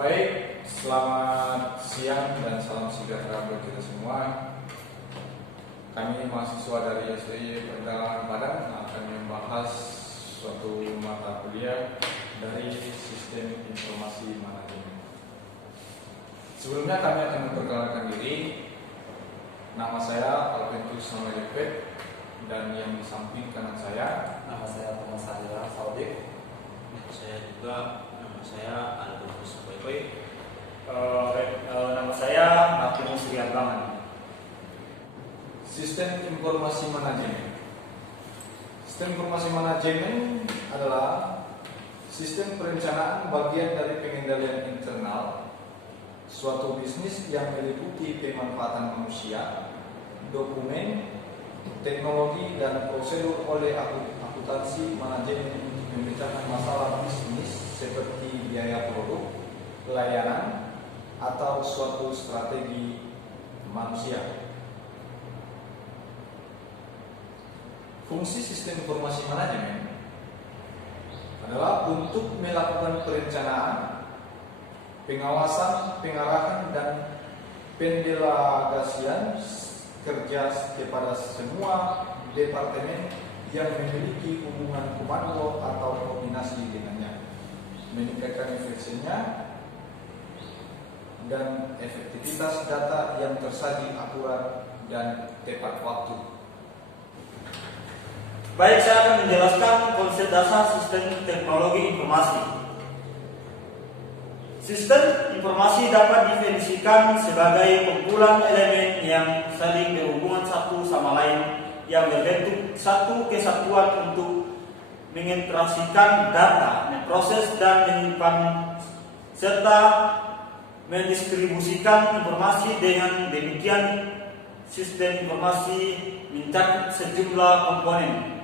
Baik, selamat siang dan salam sejahtera buat kita semua. Kami mahasiswa dari SPY Perdagangan Padang akan membahas suatu mata kuliah dari Sistem Informasi Manajemen. Sebelumnya kami akan memperkenalkan diri. Nama saya Alventus Samadepet dan yang di samping kanan saya, Nama saya Thomas Hadira Saudik. Nama saya Albertus Boy. Nama saya Martinus Riabangan. Sistem Informasi Manajemen. Sistem Informasi Manajemen adalah sistem perencanaan bagian dari pengendalian internal suatu bisnis yang meliputi pemanfaatan manusia, dokumen, teknologi, dan prosedur oleh akuntansi manajemen untuk memecahkan masalah bisnis seperti biaya produk, layanan, atau suatu strategi manusia. Fungsi sistem informasi manajemen adalah untuk melakukan perencanaan, pengawasan, pengarahan, dan pendelegasian kerja kepada semua departemen yang memiliki hubungan komando atau koordinasi dengannya, meningkatkan efisiensinya dan efektivitas data yang tersaji akurat dan tepat waktu. Baik, saya akan menjelaskan konsep dasar sistem teknologi informasi. Sistem informasi dapat didefinisikan sebagai kumpulan elemen yang saling berhubungan satu sama lain yang berbentuk satu kesatuan untuk menginteraksikan data, memproses dan menyimpan serta mendistribusikan informasi. Dengan demikian, sistem informasi mencakup sejumlah komponen: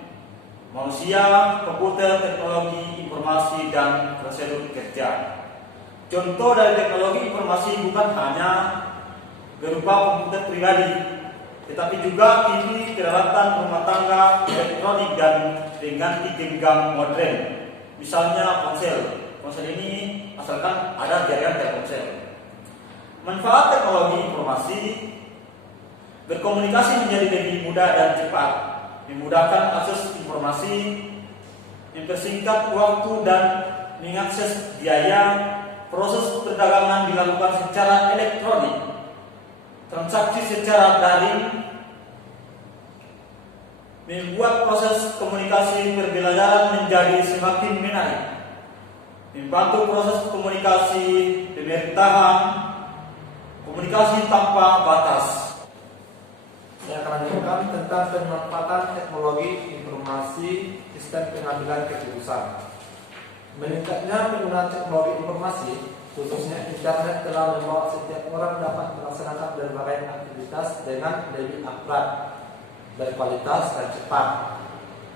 manusia, komputer, teknologi informasi, dan prosedur kerja. Contoh dari teknologi informasi bukan hanya berupa komputer pribadi, tetapi juga TV, peralatan rumah tangga, elektronik, dan pengganti genggam modern. Misalnya ponsel. Ponsel ini asalkan ada jaringan Telkomsel. Manfaat teknologi informasi: berkomunikasi menjadi lebih mudah dan cepat, memudahkan akses informasi, mempersingkat waktu dan mengakses biaya. Proses perdagangan dilakukan secara elektronik, transaksi secara daring, membuat proses komunikasi pembelajaran menjadi semakin menarik, membantu proses komunikasi pemerintahan, komunikasi tanpa batas. Saya akan menunjukkan tentang pemanfaatan teknologi informasi sistem pengambilan keputusan. Meningkatnya penggunaan teknologi informasi, khususnya internet, telah membawa setiap orang dapat melaksanakan berbagai aktivitas dengan lebih akurat, berkualitas, dan cepat.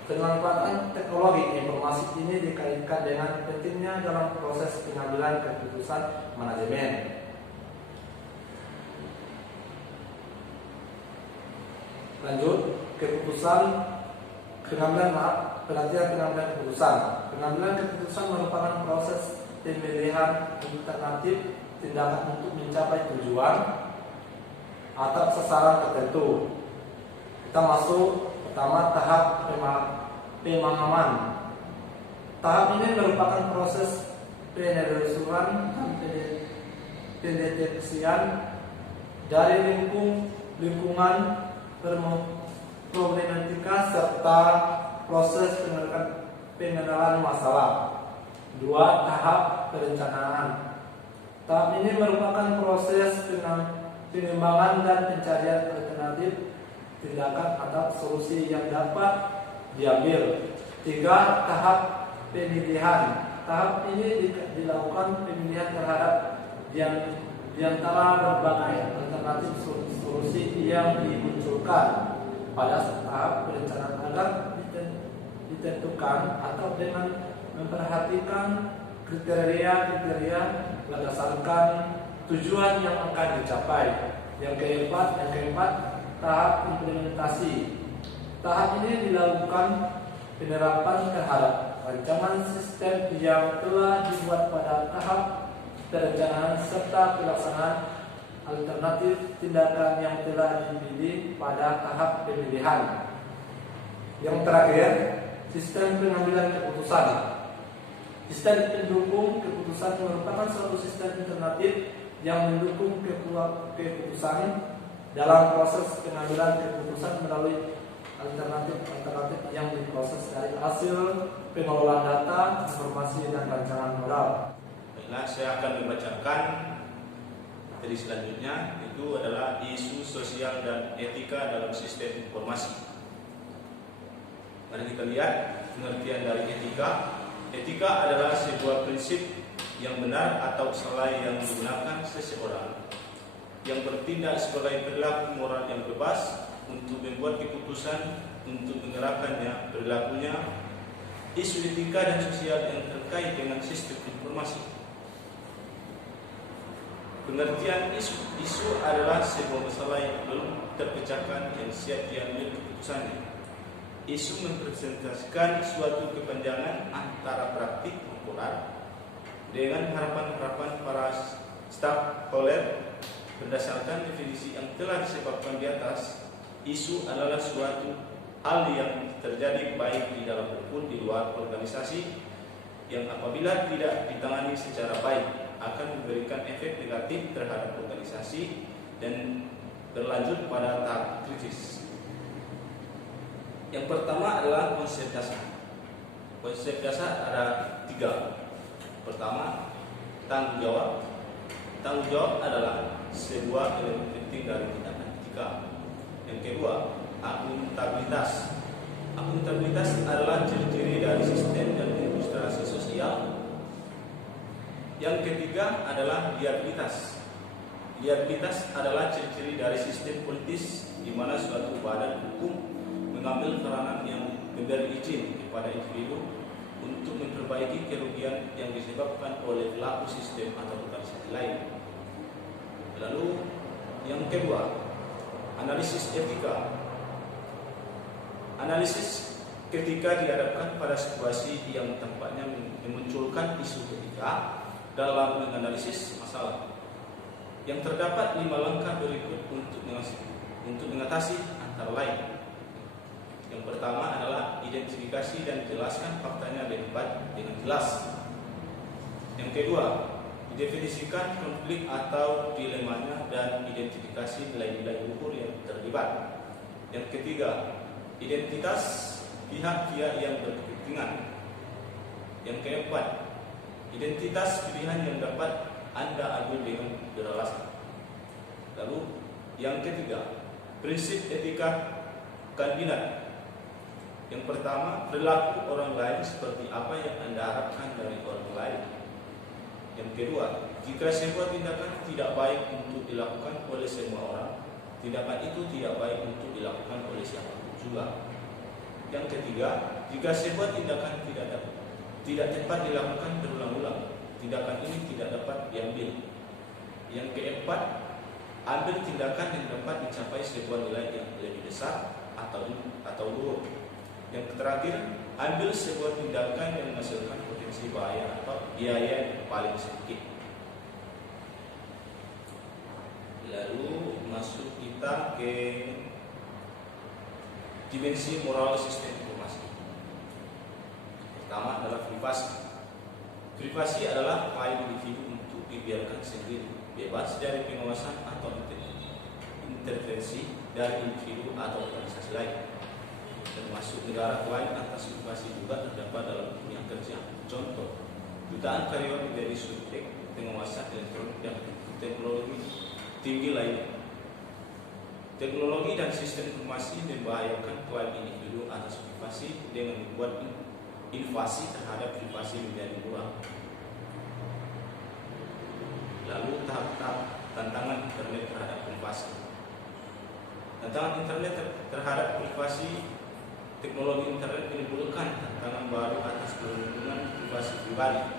Pemanfaatan teknologi informasi ini dikaitkan dengan pentingnya dalam proses pengambilan keputusan manajemen. Lanjut, pengertian pengambilan keputusan. Pengambilan keputusan merupakan proses pemilihan alternatif tindakan untuk mencapai tujuan atau sasaran tertentu. Kita masuk pertama tahap pemahaman. Tahap ini merupakan proses penelusuran dan pendeteksian dari lingkungan problematika serta proses pengenalan masalah. 2. Tahap perencanaan. Tahap ini merupakan proses pengembangan dan pencarian alternatif tindakan atau solusi yang dapat diambil. 3. Tahap pemilihan. Tahap ini dilakukan pemilihan terhadap di antara berbagai alternatif solusi yang dimunculkan pada tahap perencanaan agar ditentukan atau dengan memperhatikan kriteria berdasarkan tujuan yang akan dicapai. Yang keempat, tahap implementasi. Tahap ini dilakukan penerapan terhadap rancangan sistem yang telah dibuat pada tahap perencanaan serta pelaksanaan alternatif tindakan yang telah dipilih pada tahap pemilihan. Yang terakhir, sistem pengambilan keputusan. Sistem pendukung keputusan merupakan suatu sistem alternatif yang mendukung keputusan dalam proses pengambilan keputusan melalui alternatif yang diproses dari hasil pengelolaan data, informasi, dan rancangan modal. Baiklah, saya akan membacakan materi selanjutnya, itu adalah isu sosial dan etika dalam sistem informasi. Mari kita lihat pengertian dari etika. Etika adalah sebuah prinsip yang benar atau salah yang digunakan seseorang yang bertindak sebagai perilaku moral yang bebas untuk membuat keputusan untuk menerapkannya perilakunya. Isu etika dan sosial yang terkait dengan sistem informasi. Pengertian isu adalah sebuah masalah yang belum terpecahkan yang siap diambil keputusannya. Isu merepresentasikan suatu kepanjangan antara praktik populer dengan harapan-harapan para stakeholder. Berdasarkan definisi yang telah disebutkan di atas, isu adalah suatu hal yang terjadi baik di dalam maupun di luar organisasi yang apabila tidak ditangani secara baik akan memberikan efek negatif terhadap organisasi dan berlanjut pada tahap kritis. Yang pertama adalah konsep dasar. Konsep dasar ada 3. Pertama, tanggung jawab. Tanggung jawab adalah sebuah elemen penting dari tindakan etika. Yang kedua, akuntabilitas. Akuntabilitas adalah ciri-ciri dari sistem dan ilustrasi sosial. Yang ketiga adalah liabilitas. Liabilitas adalah ciri-ciri dari sistem politis di mana suatu badan hukum mengambil peranan yang memberi izin kepada individu untuk memperbaiki kerugian yang disebabkan oleh pelaku sistem atau organisasi lain. Lalu yang kedua, analisis etika. Analisis ketika dihadapkan pada situasi yang tampaknya memunculkan isu etika dalam menganalisis masalah. Yang terdapat 5 langkah berikut untuk mengatasi antara lain. Yang pertama adalah identifikasi dan jelaskan faktanya dengan jelas. Yang kedua, definisikan konflik atau dilemanya dan identifikasi nilai-nilai luhur yang terlibat. Yang ketiga, identitas pihak-pihak yang berkepentingan. Yang keempat, identitas pilihan yang dapat Anda ambil dengan beralasan. Lalu, yang ketiga, prinsip etika kandidat. Yang pertama, perilaku orang lain seperti apa yang Anda harapkan dari orang lain. Yang kedua, jika sebuah tindakan tidak baik untuk dilakukan oleh semua orang, tindakan itu tidak baik untuk dilakukan oleh siapapun juga. Yang ketiga, jika sebuah tindakan tidak tepat dilakukan berulang-ulang, tindakan ini tidak dapat diambil. Yang keempat, ambil tindakan yang dapat mencapai sebuah nilai yang lebih besar atau luhur. Yang terakhir, ambil sebuah tindakan yang menghasilkan potensi bahaya atau biaya yang paling sedikit. Lalu masuk kita ke dimensi moral sistem informasi. Pertama adalah privasi. Privasi adalah hak individu untuk dibiarkan sendiri, bebas dari pengawasan atau intervensi dari individu atau organisasi lain. Termasuk negara lain atas privasi juga terdapat dalam dunia kerja. Contoh, jutaan karyawan menjadi subjek pengawasan elektronik dan teknologi tinggi lainnya. Teknologi dan sistem informasi membahayakan klaim individu atas privasi dengan membuat invasi terhadap privasi menjadi murah. Lalu tahap-tahap tantangan internet terhadap privasi. Tantangan internet terhadap privasi. Teknologi internet menimbulkan tantangan baru atas perlindungan privasi pribadi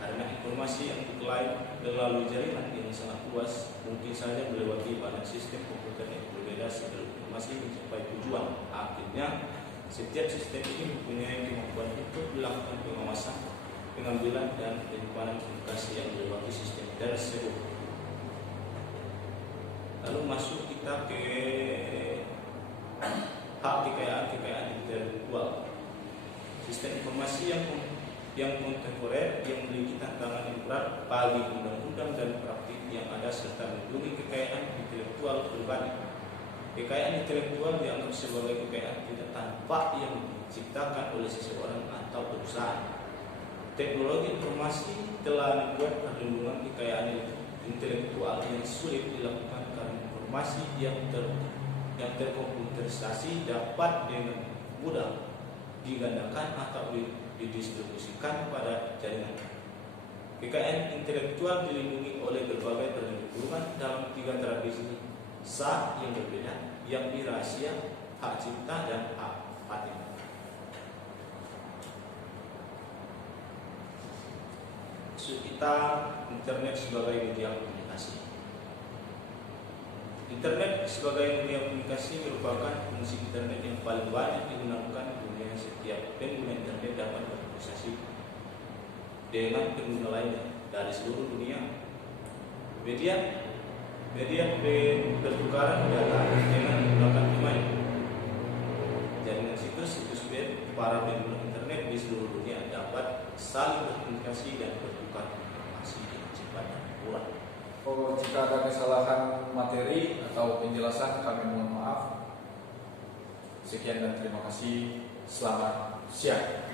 karena informasi yang diklaim melalui jaringan yang sangat luas mungkin saja melewati banyak sistem komputer yang berbeda sebelum informasi mencapai tujuan. Akhirnya, setiap sistem ini mempunyai kemampuan untuk melakukan pengawasan pengambilan dan penyimpanan komunikasi yang melewati sistem tersebut. Lalu masuk kita ke hak kekayaan intelektual. Sistem informasi yang kontemporer yang memiliki tantangan yang berat bagi undang-undang dan praktik yang ada serta melindungi kekayaan intelektual pribadi. Kekayaan intelektual dianggap sebagai kekayaan tidak tampak yang diciptakan oleh seseorang atau perusahaan. Teknologi informasi telah membuat perlindungan kekayaan intelektual yang sulit dilakukan karena informasi yang terkomputerisasi dapat dengan mudah digandakan atau didistribusikan pada jaringan. Kekayaan intelektual dilindungi oleh berbagai perlindungan dalam 3 tradisi sah yang berbeda, yakni rahasia, hak cipta, dan hak paten. Kita internet sebagai media komunikasi. Internet sebagai media komunikasi merupakan fungsi internet yang paling banyak digunakan di dunia. Setiap pengguna internet dapat berkomunikasi dengan pengguna lainnya dari seluruh dunia. Media pertukaran data dengan menggunakan email, jaringan situs web. Para pengguna internet di seluruh dunia dapat saling berkomunikasi dan bertukar informasi dengan cepat dan akurat. Jika ada kesalahan materi atau penjelasan, kami mohon maaf. Sekian dan terima kasih. Selamat siang.